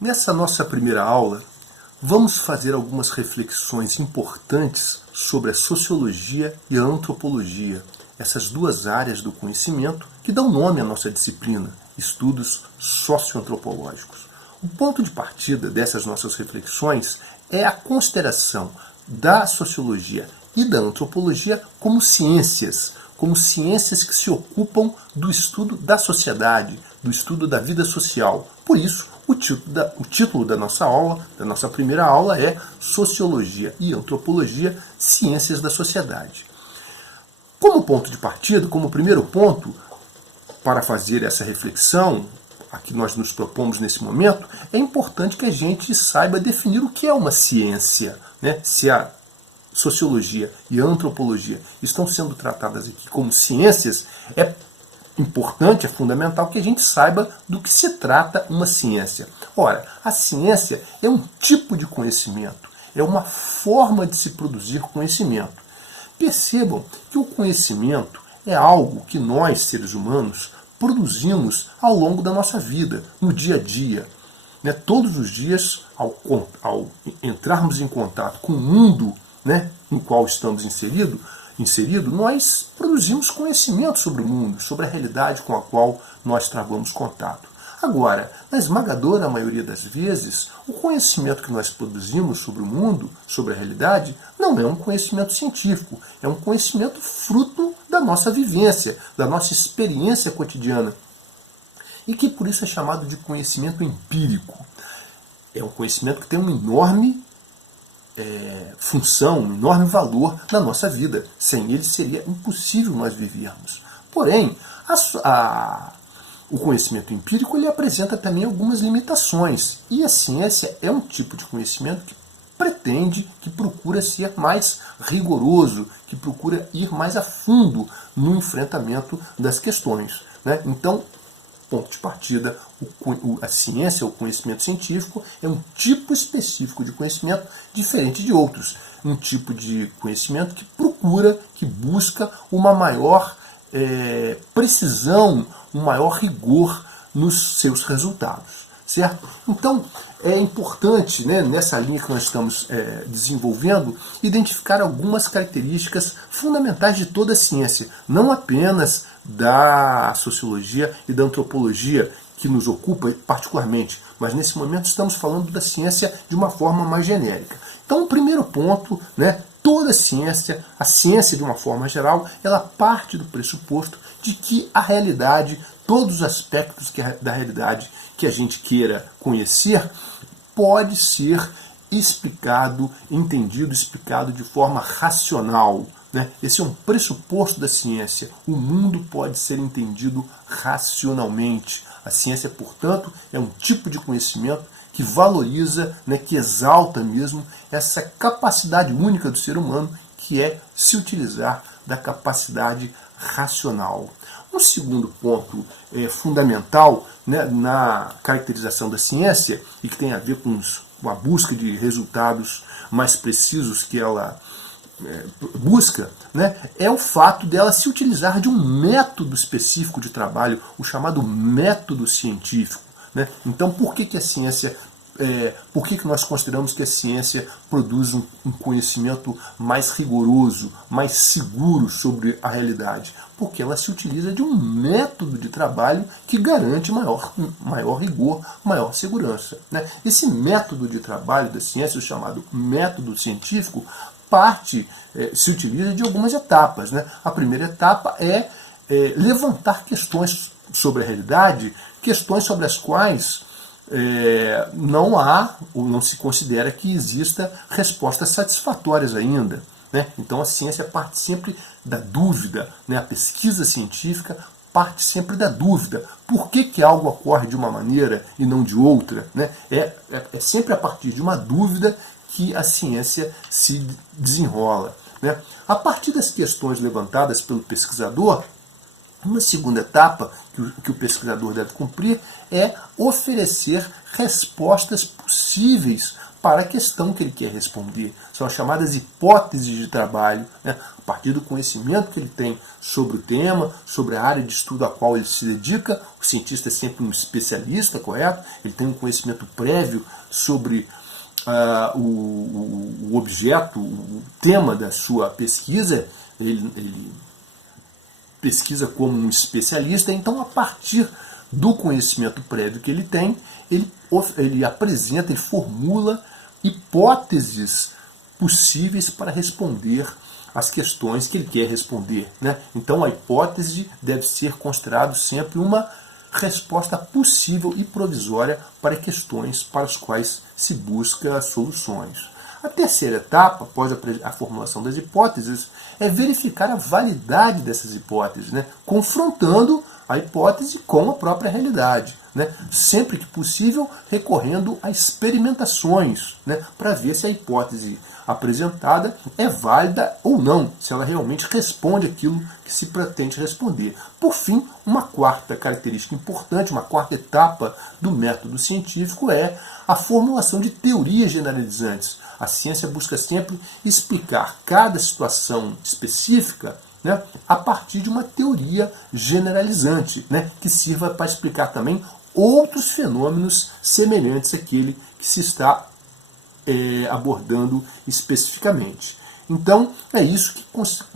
Nessa nossa primeira aula, vamos fazer algumas reflexões importantes sobre a sociologia e a antropologia, essas duas áreas do conhecimento que dão nome à nossa disciplina, estudos socioantropológicos. O ponto de partida dessas nossas reflexões é a consideração da sociologia e da antropologia como ciências que se ocupam do estudo da sociedade, do estudo da vida social. Por isso, o título da nossa aula, da nossa primeira aula, é Sociologia e Antropologia, Ciências da Sociedade. Como ponto de partida, como primeiro ponto, para fazer essa reflexão, a que nós nos propomos nesse momento, é importante que a gente saiba definir o que é uma ciência, né? Se a sociologia e a antropologia estão sendo tratadas aqui como ciências, é importante, é fundamental que a gente saiba do que se trata uma ciência. Ora, a ciência é um tipo de conhecimento, é uma forma de se produzir conhecimento. Percebam que o conhecimento é algo que nós, seres humanos, produzimos ao longo da nossa vida, no dia a dia. Todos os dias, ao entrarmos em contato com o mundo, no qual estamos inseridos, nós produzimos conhecimento sobre o mundo, sobre a realidade com a qual nós travamos contato. Agora, na esmagadora maioria das vezes, o conhecimento que nós produzimos sobre o mundo, sobre a realidade, não é um conhecimento científico, é um conhecimento fruto da nossa vivência, da nossa experiência cotidiana, e que por isso é chamado de conhecimento empírico. É um conhecimento que tem uma enorme função, um enorme valor na nossa vida. Sem ele seria impossível nós vivermos. Porém, o conhecimento empírico ele apresenta também algumas limitações. E a ciência é um tipo de conhecimento que pretende, que procura ser mais rigoroso, que procura ir mais a fundo no enfrentamento das questões. Então, ponto de partida, a ciência, o conhecimento científico, é um tipo específico de conhecimento diferente de outros. Um tipo de conhecimento que procura, que busca uma maior precisão, um maior rigor nos seus resultados. Certo? Então, é importante, nessa linha que nós estamos desenvolvendo, identificar algumas características fundamentais de toda a ciência, não apenas da sociologia e da antropologia, que nos ocupa particularmente, mas nesse momento estamos falando da ciência de uma forma mais genérica. Então, o primeiro ponto, toda a ciência de uma forma geral, ela parte do pressuposto de que a realidade, todos os aspectos da realidade que a gente queira conhecer, pode ser explicado de forma racional. Esse é um pressuposto da ciência. O mundo pode ser entendido racionalmente. A ciência, portanto, é um tipo de conhecimento que valoriza, que exalta mesmo essa capacidade única do ser humano, que é se utilizar da capacidade racional. Um segundo ponto fundamental na caracterização da ciência, e que tem a ver com a busca de resultados mais precisos que ela busca, é o fato dela se utilizar de um método específico de trabalho, o chamado método científico. Então, por que a ciência, por que nós consideramos que a ciência produz um conhecimento mais rigoroso, mais seguro sobre a realidade? Porque ela se utiliza de um método de trabalho que garante maior rigor, maior segurança. Esse método de trabalho da ciência, o chamado método científico, se utiliza de algumas etapas. A primeira etapa é levantar questões sobre a realidade, questões sobre as quais não há ou não se considera que exista respostas satisfatórias ainda. Então a ciência parte sempre da dúvida, a pesquisa científica parte sempre da dúvida. Por que algo ocorre de uma maneira e não de outra? É sempre a partir de uma dúvida que a ciência se desenrola. A partir das questões levantadas pelo pesquisador, uma segunda etapa que o pesquisador deve cumprir é oferecer respostas possíveis para a questão que ele quer responder. São as chamadas hipóteses de trabalho, né? A partir do conhecimento que ele tem sobre o tema, sobre a área de estudo a qual ele se dedica. O cientista é sempre um especialista, correto? Ele tem um conhecimento prévio sobre o objeto, o tema da sua pesquisa. Ele pesquisa como um especialista. Então, a partir do conhecimento prévio que ele tem, ele apresenta, ele formula hipóteses possíveis para responder as questões que ele quer responder, né? Então, a hipótese deve ser considerado sempre uma resposta possível e provisória para questões para as quais se busca soluções. A terceira etapa, após a formulação das hipóteses, é verificar a validade dessas hipóteses, né? Confrontando a hipótese com a própria realidade, né? Sempre que possível, recorrendo a experimentações, né? Para ver se a hipótese apresentada é válida ou não, se ela realmente responde aquilo que se pretende responder. Por fim, uma quarta característica importante, uma quarta etapa do método científico é a formulação de teorias generalizantes. A ciência busca sempre explicar cada situação específica, né, a partir de uma teoria generalizante, né, que sirva para explicar também outros fenômenos semelhantes àquele que se está abordando especificamente. Então, é isso que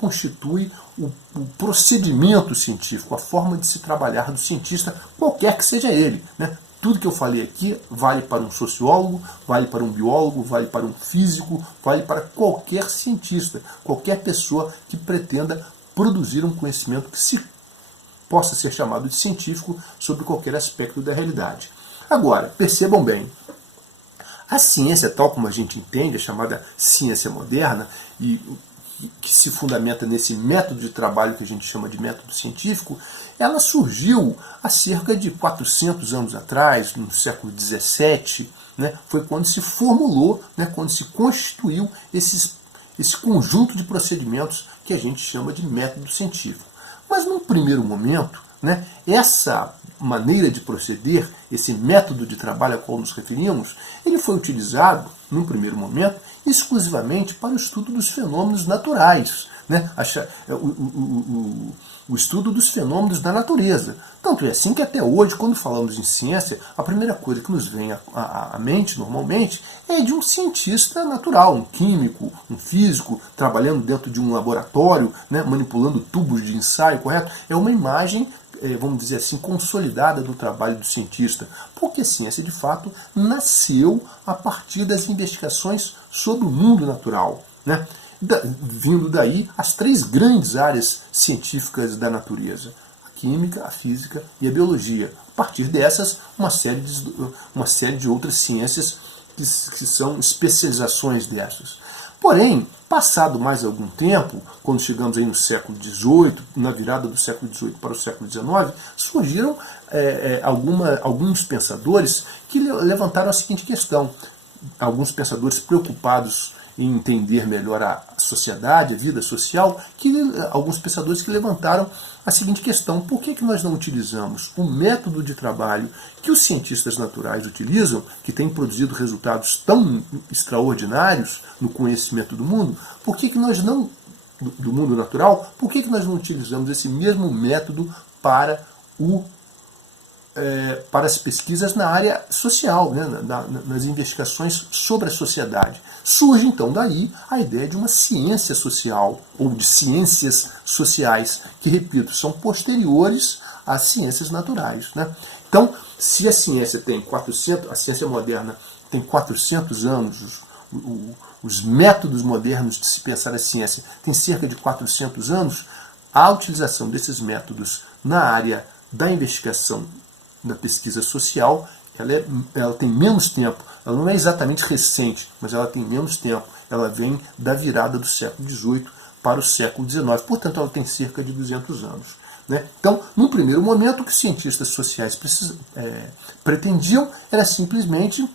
constitui o procedimento científico, a forma de se trabalhar do cientista, qualquer que seja ele, né? Tudo que eu falei aqui vale para um sociólogo, vale para um biólogo, vale para um físico, vale para qualquer cientista, qualquer pessoa que pretenda produzir um conhecimento que possa ser chamado de científico sobre qualquer aspecto da realidade. Agora, percebam bem, a ciência, tal como a gente entende, a chamada ciência moderna, e que se fundamenta nesse método de trabalho que a gente chama de método científico, ela surgiu há cerca de 400 anos atrás, no século XVII, né? Foi quando se formulou, né, quando se constituiu esse conjunto de procedimentos que a gente chama de método científico. Mas num primeiro momento, né, essa maneira de proceder, esse método de trabalho ao qual nos referimos, ele foi utilizado, num primeiro momento, exclusivamente para o estudo dos fenômenos naturais, né? O estudo dos fenômenos da natureza. Tanto é assim que até hoje, quando falamos em ciência, a primeira coisa que nos vem à mente, normalmente, é de um cientista natural, um químico, um físico, trabalhando dentro de um laboratório, né, manipulando tubos de ensaio, correto? É uma imagem, vamos dizer assim, consolidada do trabalho do cientista, porque a ciência, de fato, nasceu a partir das investigações sobre o mundo natural, né? Vindo daí as três grandes áreas científicas da natureza: a química, a física e a biologia. A partir dessas, uma série de outras ciências que são especializações dessas. Porém, passado mais algum tempo, quando chegamos aí no século XVIII, na virada do século XVIII para o século XIX, surgiram alguns pensadores que levantaram a seguinte questão. Alguns pensadores preocupados em entender melhor a sociedade, a vida social, alguns pensadores que levantaram a seguinte questão: por que nós não utilizamos o método de trabalho que os cientistas naturais utilizam, que tem produzido resultados tão extraordinários no conhecimento do mundo, do mundo natural, por que nós não utilizamos esse mesmo método para as pesquisas na área social, né, nas investigações sobre a sociedade? Surge então daí a ideia de uma ciência social, ou de ciências sociais, que, repito, são posteriores às ciências naturais, né? Então, se a ciência a ciência moderna tem 400 anos, os métodos modernos de se pensar a ciência têm cerca de 400 anos, a utilização desses métodos na área da investigação, da pesquisa social, ela tem menos tempo. Ela não é exatamente recente, mas ela tem menos tempo. Ela vem da virada do século XVIII para o século XIX. Portanto, ela tem cerca de 200 anos. Né? Então, num primeiro momento, o que os cientistas sociais pretendiam era simplesmente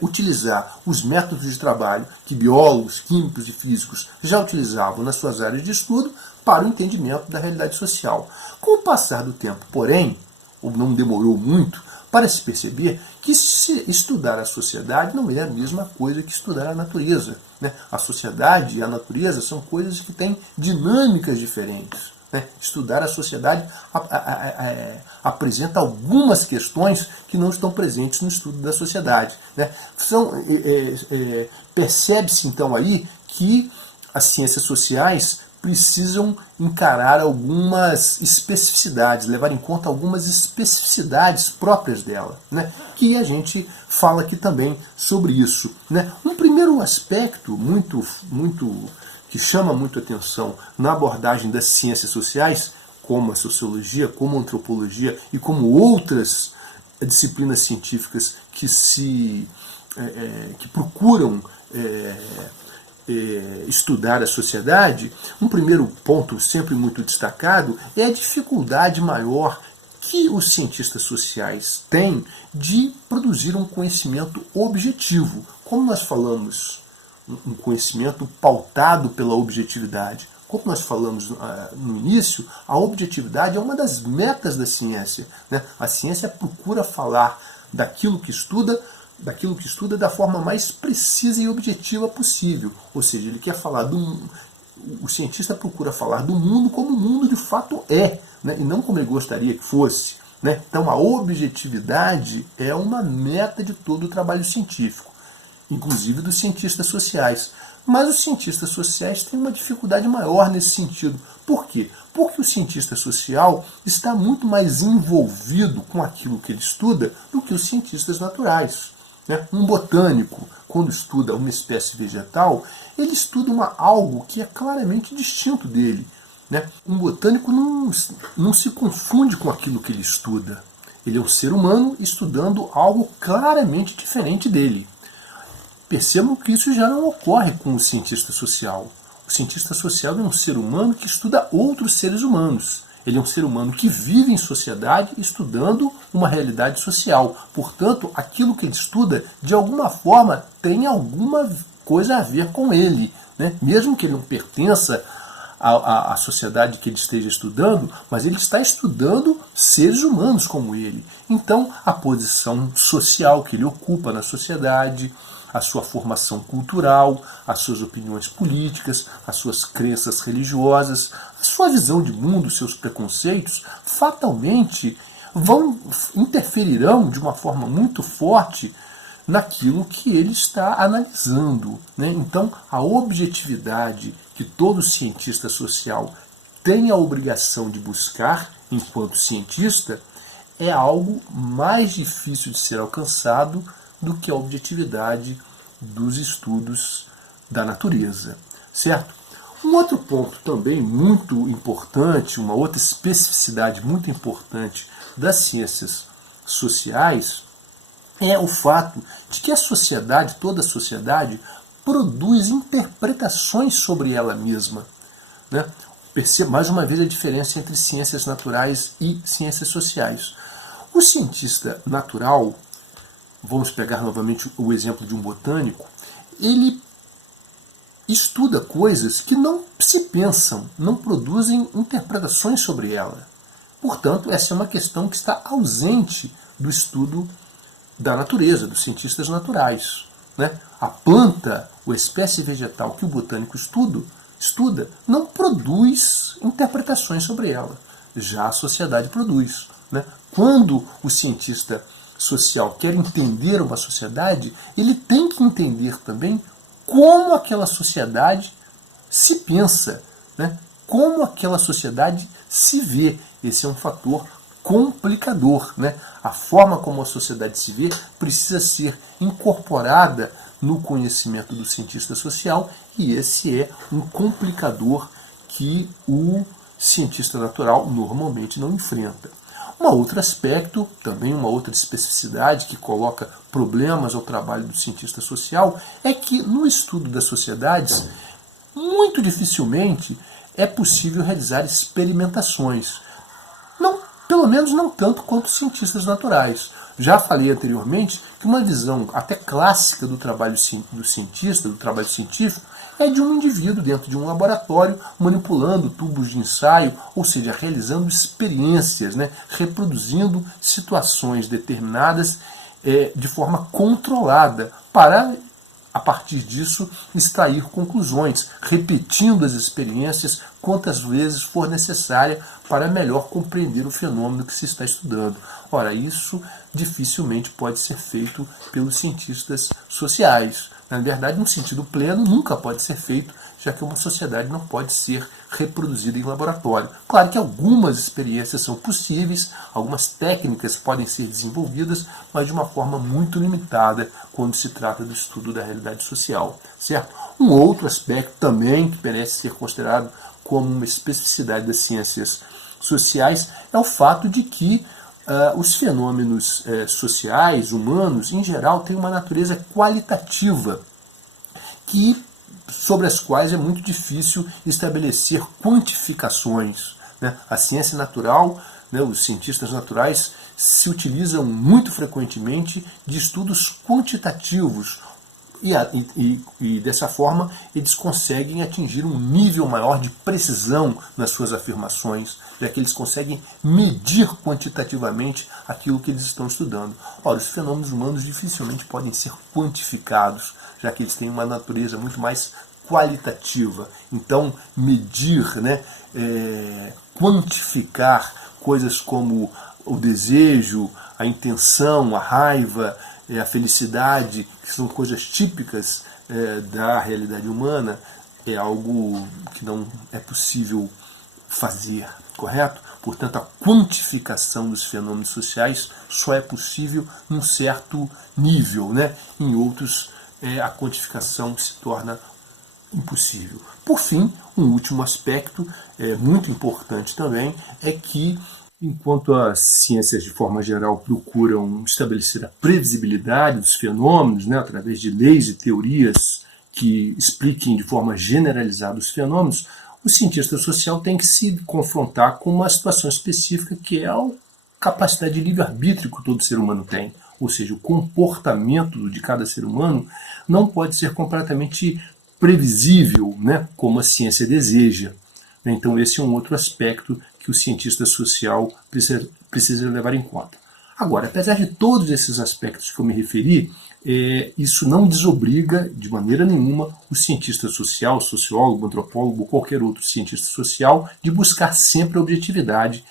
utilizar os métodos de trabalho que biólogos, químicos e físicos já utilizavam nas suas áreas de estudo para o entendimento da realidade social. Com o passar do tempo, porém, ou não demorou muito, para se perceber que estudar a sociedade não é a mesma coisa que estudar a natureza, né? A sociedade e a natureza são coisas que têm dinâmicas diferentes, né? Estudar a sociedade apresenta algumas questões que não estão presentes no estudo da sociedade, né? Percebe-se então aí que as ciências sociais precisam encarar algumas especificidades, levar em conta algumas especificidades próprias dela, né? Que a gente fala aqui também sobre isso, né? Um primeiro aspecto muito que chama muito atenção na abordagem das ciências sociais, como a sociologia, como a antropologia e como outras disciplinas científicas que procuram estudar a sociedade, um primeiro ponto sempre muito destacado é a dificuldade maior que os cientistas sociais têm de produzir um conhecimento objetivo. Como nós falamos, um conhecimento pautado pela objetividade. Como nós falamos no início, a objetividade é uma das metas da ciência, né? A ciência procura falar daquilo que estuda da forma mais precisa e objetiva possível. Ou seja, ele quer falar o cientista procura falar do mundo como o mundo de fato é, né? E não como ele gostaria que fosse, né? Então a objetividade é uma meta de todo o trabalho científico, inclusive dos cientistas sociais. Mas os cientistas sociais têm uma dificuldade maior nesse sentido. Por quê? Porque o cientista social está muito mais envolvido com aquilo que ele estuda do que os cientistas naturais. Um botânico, quando estuda uma espécie vegetal, ele estuda algo que é claramente distinto dele. Um botânico não se confunde com aquilo que ele estuda. Ele é um ser humano estudando algo claramente diferente dele. Percebam que isso já não ocorre com o cientista social. O cientista social é um ser humano que estuda outros seres humanos. Ele é um ser humano que vive em sociedade estudando uma realidade social. Portanto, aquilo que ele estuda, de alguma forma, tem alguma coisa a ver com ele, né? Mesmo que ele não pertença à sociedade que ele esteja estudando, mas ele está estudando seres humanos como ele. Então, a posição social que ele ocupa na sociedade, a sua formação cultural, as suas opiniões políticas, as suas crenças religiosas, a sua visão de mundo, seus preconceitos, fatalmente interferirão de uma forma muito forte naquilo que ele está analisando, né? Então, a objetividade que todo cientista social tem a obrigação de buscar enquanto cientista é algo mais difícil de ser alcançado do que a objetividade dos estudos da natureza, certo? Um outro ponto também muito importante, uma outra especificidade muito importante das ciências sociais é o fato de que a sociedade, toda a sociedade, produz interpretações sobre ela mesma, né? Perceba mais uma vez a diferença entre ciências naturais e ciências sociais. O cientista natural, vamos pegar novamente o exemplo de um botânico, ele estuda coisas que não se pensam, não produzem interpretações sobre ela. Portanto, essa é uma questão que está ausente do estudo da natureza, dos cientistas naturais, né? A planta, ou a espécie vegetal que o botânico estuda, não produz interpretações sobre ela. Já a sociedade produz, né? Quando o cientista social quer entender uma sociedade, ele tem que entender também como aquela sociedade se pensa, né? Como aquela sociedade se vê. Esse é um fator complicador, né? A forma como a sociedade se vê precisa ser incorporada no conhecimento do cientista social, e esse é um complicador que o cientista natural normalmente não enfrenta. Um outro aspecto, também uma outra especificidade que coloca problemas ao trabalho do cientista social, é que no estudo das sociedades, muito dificilmente é possível realizar experimentações. Pelo menos não tanto quanto os cientistas naturais. Já falei anteriormente que uma visão até clássica do trabalho do cientista, do trabalho científico, é de um indivíduo dentro de um laboratório manipulando tubos de ensaio, ou seja, realizando experiências, né, reproduzindo situações determinadas de forma controlada para, a partir disso, extrair conclusões, repetindo as experiências quantas vezes for necessária para melhor compreender o fenômeno que se está estudando. Ora, isso dificilmente pode ser feito pelos cientistas sociais. Na verdade, no sentido pleno, nunca pode ser feito, já que uma sociedade não pode ser reproduzida em laboratório. Claro que algumas experiências são possíveis, algumas técnicas podem ser desenvolvidas, mas de uma forma muito limitada quando se trata do estudo da realidade social, certo? Um outro aspecto também que merece ser considerado como uma especificidade das ciências sociais é o fato de que os fenômenos sociais, humanos, em geral, têm uma natureza qualitativa, sobre as quais é muito difícil estabelecer quantificações, né? A ciência natural, né, os cientistas naturais se utilizam muito frequentemente de estudos quantitativos, e dessa forma eles conseguem atingir um nível maior de precisão nas suas afirmações, já que eles conseguem medir quantitativamente aquilo que eles estão estudando. Ora, os fenômenos humanos dificilmente podem ser quantificados, já que eles têm uma natureza muito mais qualitativa. Então, medir, né, quantificar coisas como o desejo, a intenção, a raiva, a felicidade, que são coisas típicas da realidade humana, é algo que não é possível fazer, correto? Portanto, a quantificação dos fenômenos sociais só é possível num certo nível, né? Em outros, a quantificação se torna impossível. Por fim, um último aspecto muito importante também é que, enquanto as ciências de forma geral procuram estabelecer a previsibilidade dos fenômenos, né, através de leis e teorias que expliquem de forma generalizada os fenômenos, o cientista social tem que se confrontar com uma situação específica que é a capacidade de livre-arbítrio que todo ser humano tem. Ou seja, o comportamento de cada ser humano não pode ser completamente previsível, né, como a ciência deseja. Então esse é um outro aspecto que o cientista social precisa levar em conta. Agora, apesar de todos esses aspectos que eu me referi, isso não desobriga de maneira nenhuma o cientista social, sociólogo, antropólogo, qualquer outro cientista social, de buscar sempre a objetividade.